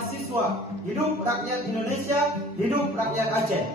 mahasiswa, hidup rakyat Indonesia, hidup rakyat Aceh.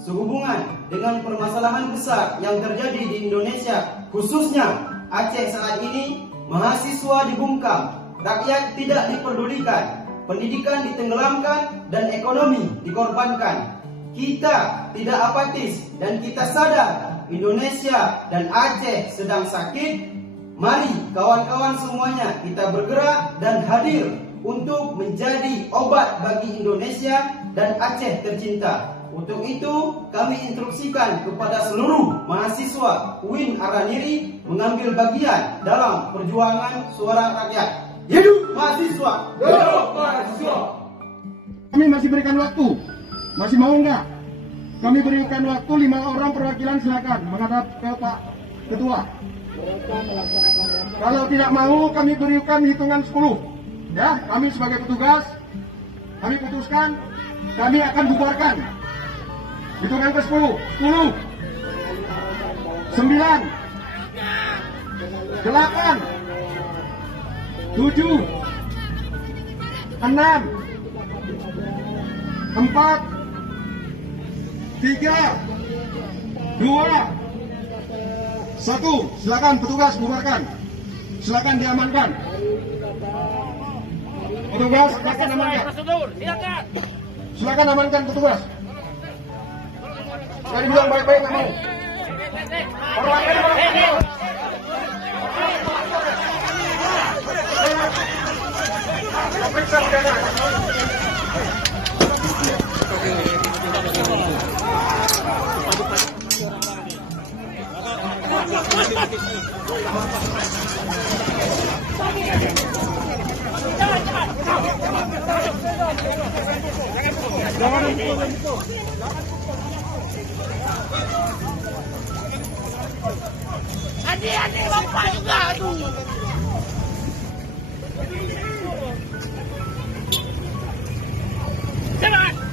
Sehubungan dengan permasalahan besar yang terjadi di Indonesia, khususnya Aceh saat ini, mahasiswa dibungkam, rakyat tidak diperdulikan, pendidikan ditenggelamkan, dan ekonomi dikorbankan. Kita tidak apatis dan kita sadar Indonesia dan Aceh sedang sakit. Mari kawan-kawan semuanya kita bergerak dan hadir untuk menjadi obat bagi Indonesia dan Aceh tercinta. Untuk itu kami instruksikan kepada seluruh mahasiswa UIN Araniri mengambil bagian dalam perjuangan suara rakyat. Hidup mahasiswa! Hidup mahasiswa! Kami masih berikan waktu. Masih mau enggak? Kami berikan waktu 5 orang perwakilan, silakan menghadap ke Pak Ketua. Kalau tidak mau, kami berikan hitungan 10. Ya, kami sebagai petugas, kami putuskan, kami akan bubarkan. Hitungan ke 10. 10, 9, 8, 7, 6, 4, 3, 2, 1. Silakan petugas bubarkan. Silakan diamankan. Petugas silakan amankan. Silakan amankan petugas. Saya bilang baik-baik nggak mau. Periksa pidana. Adi, bapak juga tuh. Cepat.